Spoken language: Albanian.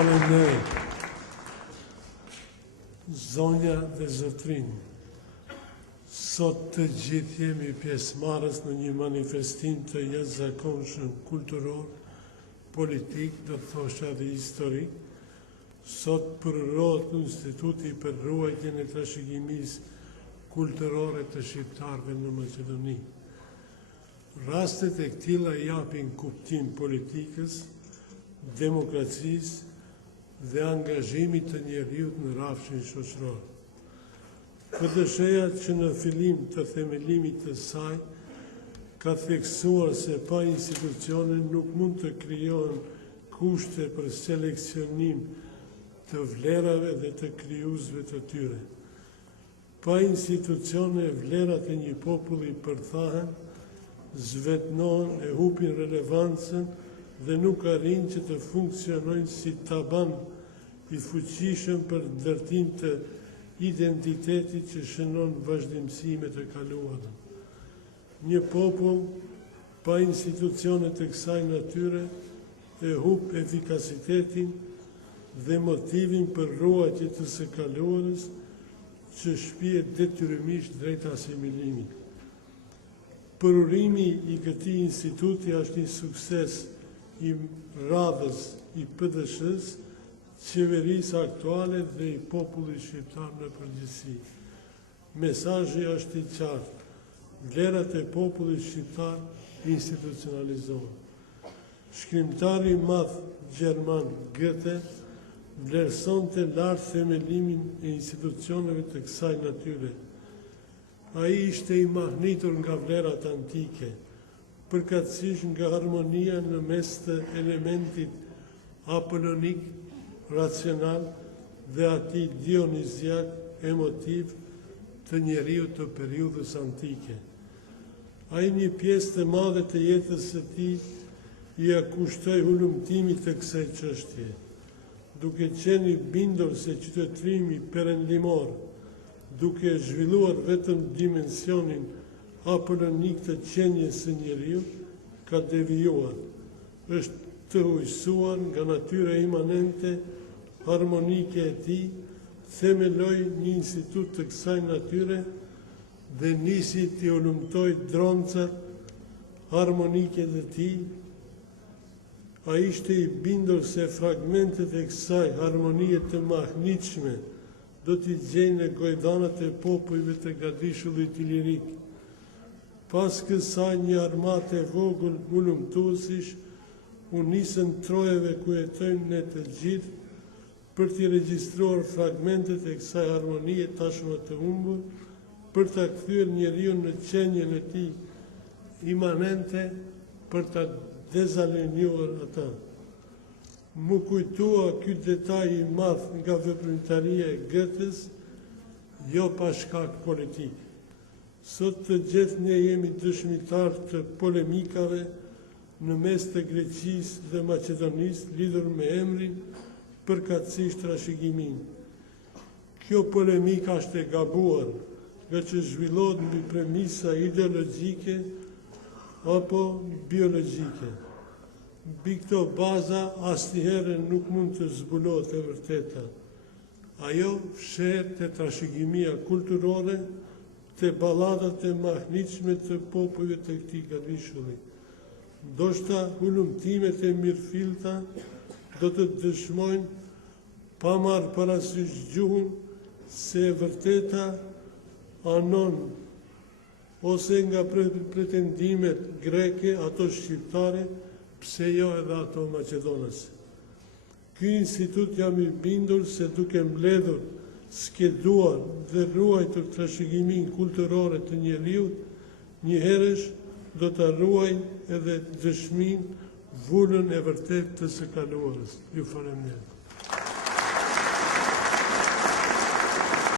falenderoj. Zonja dhe zotrin, sot të gjithë jemi pjesëmarrës në një manifestim të jashtëzakonshëm kulturor, politik, do të thosha dhe historik. Sot përrohet Instituti për ruajtjen e trashëgimisë kulturore të shqiptarëve në Maqedoni. Rastet e këtilla japin kuptim politikës, demokracisë dhe angazhimit të njeriut në rrafshin shoqëror. PDSH-ja që në fillim të themelimit të saj ka theksuar se pa institucione nuk mund të krijohen kushte për seleksionim të vlerave dhe të krijuesve të tyre. Pa institucione vlerat e një populli përthahen, zvetnohen e hupin relevancën dhe nuk arrin që të funksionojnë si taban i fuqishëm për ndërtim të identitetit që shënon vazhdimësime të kaluarën. Një popull pa institucione të kësaj natyre e hup efikasitetin dhe motivin për ruajtje të së kaluarës që shpihet detyrimisht drejt asimilimit. Përurimi i këtij instituti është një sukses i radhës i PDSH-s, qeverisë aktuale dhe i popullit shqiptar në përgjithësi. Mesazhi është i qartë. Vlerat e popullit shqiptar institucionalizohen. Shkrimtari i madh gjerman Goethe vlerësonte lart themelimin e institucioneve të kësaj natyre. Ai ishte i mahnitur nga vlerat antike, përkatësisht nga harmonia në mes të elementit apolonik, racional dhe atij dioniziak emotiv të njeriut të periudhës antike. Ai një pjesë të madhe të jetës së tij i kushtoi hulumtimit të kësaj çështje, duke qenë i bindur se qytetërimi perëndimor, duke zhvilluar vetëm dimensionin apolonik të qenjes së njeriut, ka devijuar. Është të ujësuar nga natyra imanente, harmonike e tij, themeloi një institut të kësaj natyre dhe nisi t'i ulumtoi droncat harmonike të tij. Ai ishte i bindur se fragmentet e kësaj harmonie të mahnitshme do t'i gjejnë në gojdanat e popujve të gatishullit ilirik. Pas kësaj një armatë e vogël ulumtuesish u nisën trojeve ku jetojnë ne të gjithë për t'i regjistruar fragmentet e kësaj harmonie tashmë të humbur, për ta kthyer njeriu në qenjen e tij imanente, për ta dezalenjuar ata. Mu kujtua ky detaj i madh nga veprimtaria e Goethes, jo pa shkak politik. Sot të gjithë ne jemi dëshmitar të polemikave në mes të Greqisë dhe Maqedonisë lidhur me emrin përkatësisht trashëgimin. Kjo polemika është e gabuar, nga që zhvillohet mbi premisa ideologjike apo biologjike. Mbi këto baza asnjëherë nuk mund të zbulohet e vërteta. Ajo fshehet te trashëgimia kulturore, te balladat e mahnitshme të popujve të këtij gatishulli. Ndoshta hulumtimet e mirëfillta do të dëshmojnë, pa marrë parasysh gjuhën, se e vërteta anon ose nga pretendimet greke, ato shqiptare, pse jo edhe ato maqedonase. Ky institut jam i bindur se duke mbledhur, skeduar dhe ruajtur trashëgimin kulturore të njeriut, njëherësh do ta ruajë edhe dëshmin, vulën e vërtet të së kaluarës. Ju falenderoj.